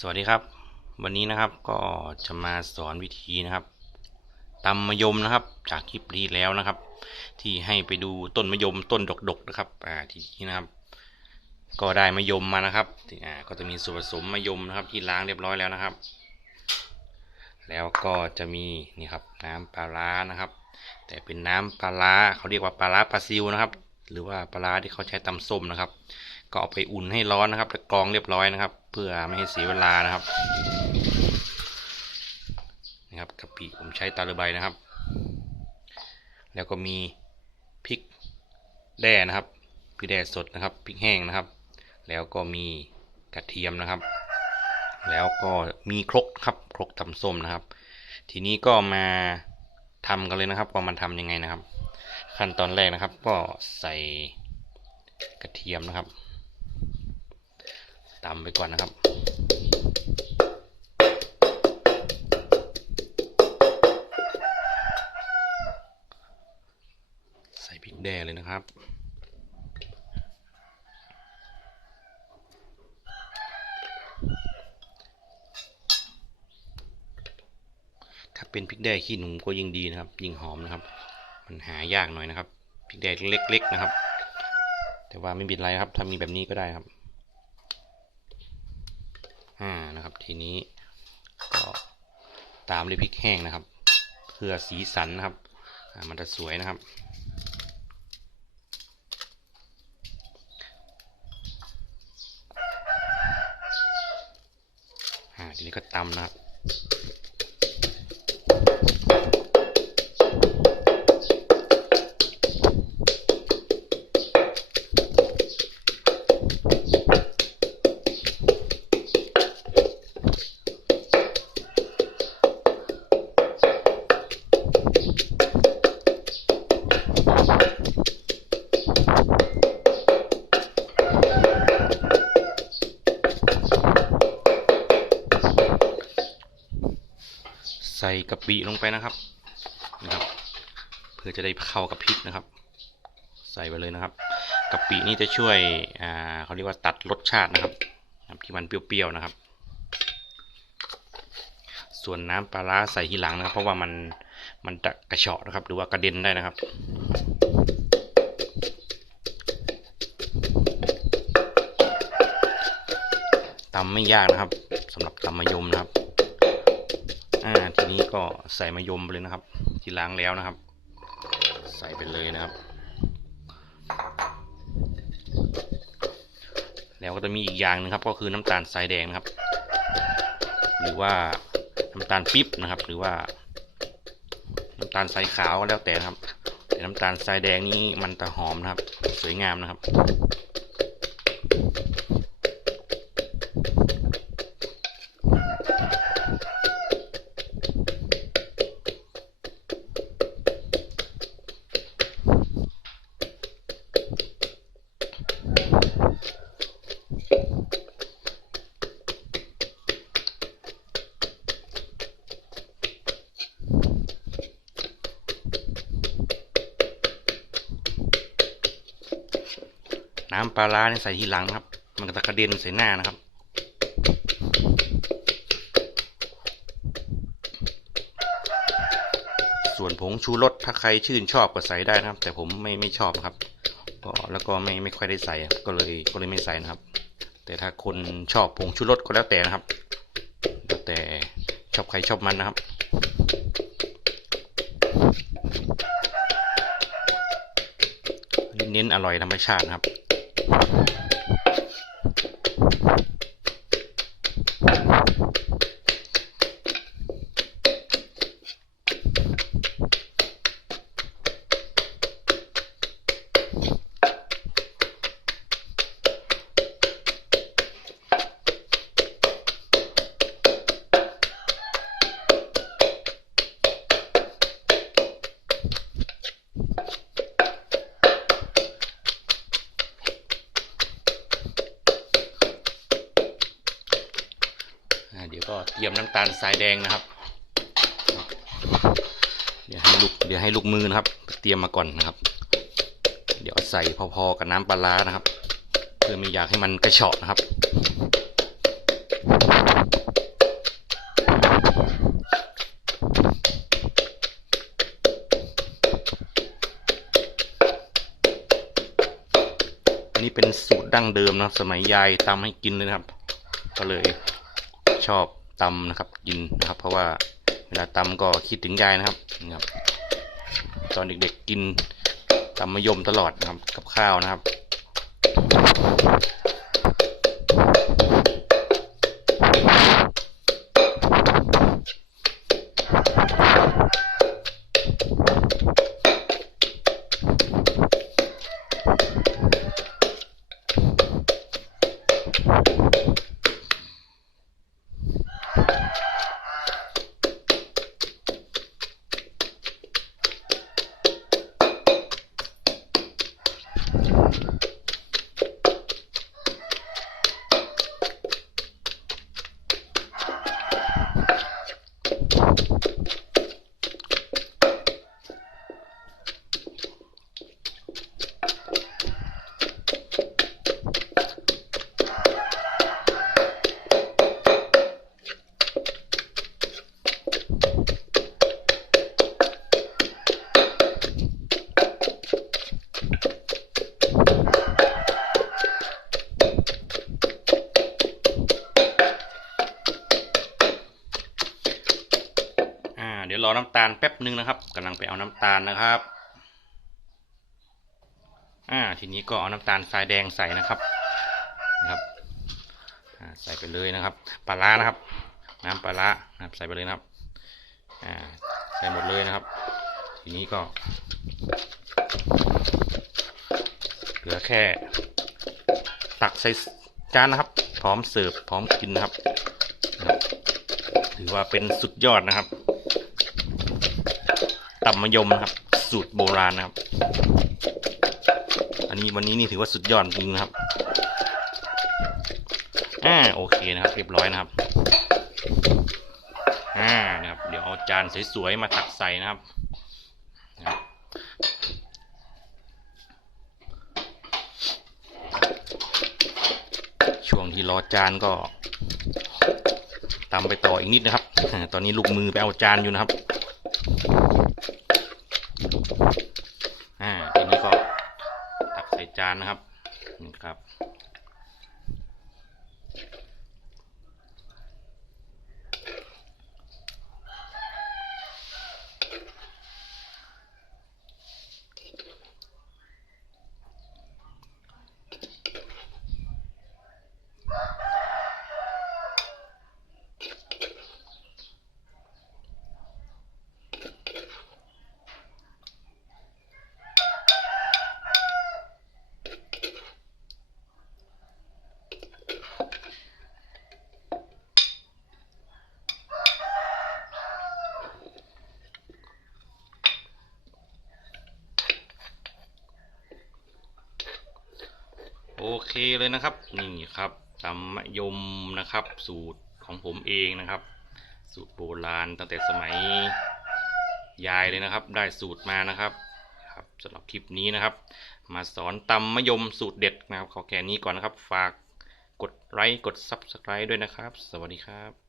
สวัสดีครับ วันนี้นะครับก็จะมาสอนวิธีนะครับตำมะยมนะครับ จากคลิปที่แล้วนะครับ ที่ให้ไปดูต้นมะยมต้นดกๆนะครับอ่าทีนี้นะครับ ก็ได้มะยมมานะครับอ่าก็จะมีส่วนผสมมะยมนะครับ ที่ล้างเรียบร้อยแล้วนะครับ แล้วก็จะมีนี่ครับน้ำปลาร้านะครับ แต่เป็นน้ำปลาร้าเขาเรียกว่าปลาร้าปลาซิวนะครับ หรือว่าปลาร้าที่เขาใช้ตำส้มนะครับ ก็เอาไปอุ่นให้ร้อนนะครับแล้วกรองเรียบร้อยนะครับ เพื่อไม่ให้เสียเวลานะครับนะครับกะปิผมใช้ตาลใบนะครับ แล้วก็มีพริกแด่นะครับพริกแด่สดนะครับพริกแห้งนะครับ แล้วก็มีกระเทียมนะครับ แล้วก็มีครกครับครกตำส้มนะครับ ทีนี้ก็มาทำกันเลยนะครับว่ามันทำยังไงนะครับ ขั้นตอนแรกนะครับ ก็ใส่กระเทียมนะครับ ตำไปก่อนนะครับ ใส่พริกแดงเลยนะครับถ้าเป็นพริกแดงขี้หนูก็ยิ่งดีนะครับ ยิ่งหอมนะครับ มันหายากหน่อยนะครับพริกแดงเล็ก ๆ นะครับ แต่ว่าไม่เป็นไรครับถ้ามีแบบนี้ก็ได้ครับ อ่านะครับ ทีนี้ก็ตามด้วยพริกแห้งนะครับ เพื่อสีสันนะครับมันจะสวยนะครับอ่าทีนี้ก็ตำนะครับ ส่กะปิลงไปนะครับนะครับ เพื่อจะได้เข้ากับพริกนะครับ ใส่ไปเลยนะครับกะปินี่จะช่วยอ่าเขาเรียกว่าตัดรสชาตินะครับที่มันเปรี้ยวๆนะครับ ส่วนน้ำปลาร้าใส่ทีหลังนะครับ เพราะว่ามันมันจะกระเฉาะนะครับ หรือว่ากระเด็นได้นะครับตำไม่ยากนะครับสำหรับตำมะยมนะครับ อ่าทีนี้ก็ใส่มะยมไปเลยนะครับ ที่ล้างแล้วนะครับ ใส่ไปเลยนะครับ แล้วก็จะมีอีกอย่างหนึงครับ ก็คือน้ำตาลทรายแดงนะครับ หรือว่าน้ำตาลปิ๊บนะครับ หรือว่า น้ำตาลทรายขาวก็แล้วแต่ครับแต่น้ำตาลทรายแดงนี้มันจะหอมนะครับ สวยงามนะครับ น้ำปลาร้าเนี่ยใส่ทีหลังครับ มันก็จะกระเด็นใส่หน้านะครับส่วนผงชูรสถ้าใครชื่นชอบก็ใส่ได้นะครับ แต่ผมไม่ไม่ชอบครับ ก็แล้วก็ไม่ไม่ค่อยได้ใส่ก็เลยก็เลยไม่ใส่นะครับ แต่ถ้าคนชอบผงชูรสก็แล้วแต่นะครับแล้วแต่ชอบใครชอบมันนะครับ เน้นอร่อยธรรมชาตินะครับ Okay. ก็เตรียมน้ำตาลทรายแดงนะครับ เดี๋ยวให้ลูกเดี๋ยวให้ลูกมือนะครับ เตรียมมาก่อนนะครับ เดี๋ยวใส่พอๆกับน้ำปลาร้านะครับ เพื่อไม่อยากให้มันกระเฉาะนะครับอันนี้เป็นสูตรดั้งเดิมนะสมัยยายทำให้กินเลยนะครับ ก็เลย ชอบตำนะครับกินนะครับ เพราะว่าเวลาตำก็คิดถึงยายนะครับนะครับ ตอนเด็กๆกินตำมะยมตลอดนะครับกับข้าวนะครับาลแป๊บหนึ่งนะครับกำลังไปเอาน้ำตาลนะครับอ่าทีนี้ก็เอาน้ำตาลทรายแดงใส่นะครับนะครับใส่ไปเลยนะครับปลาร้านะครับ น้ำปลาร้านะครับใส่ไปเลยนะครับอ่าใส่หมดเลยนะครับ ทีนี้ก็เหลือแค่ ตักใส่จานนะครับ พร้อมเสิร์ฟพร้อมกินนะครับ ถือว่าเป็นสุดยอดนะครับ ตำมะยมนะครับ สูตรโบราณนะครับ อันนี้วันนี้นี่ถือว่าสุดยอดจริงนะครับอ่าโอเคนะครับ เรียบร้อยนะครับอ่านะครับ เดี๋ยวเอาจานสวยๆมาตักใส่นะครับนะครับช่วงที่รอจานก็ตำไปต่ออีกนิดนะครับ ตอนนี้ลูกมือไปเอาจานอยู่นะครับ อ่า ทีนี้ก็ตักใส่จานนะครับ นี่ครับ โอ เคเลยนะครับ นี่ครับตำมะยมนะครับ สูตรของผมเองนะครับ สูตรโบราณตั้งแต่สมัยยายเลยนะครับ ได้สูตรมานะครับครับสำหรับคลิปนี้นะครับ มาสอนตำมะยมสูตรเด็ดนะครับขอแค่นี้ก่อนนะครับ ฝากกดไลค์กด Subscribe ด้วยนะครับ สวัสดีครับ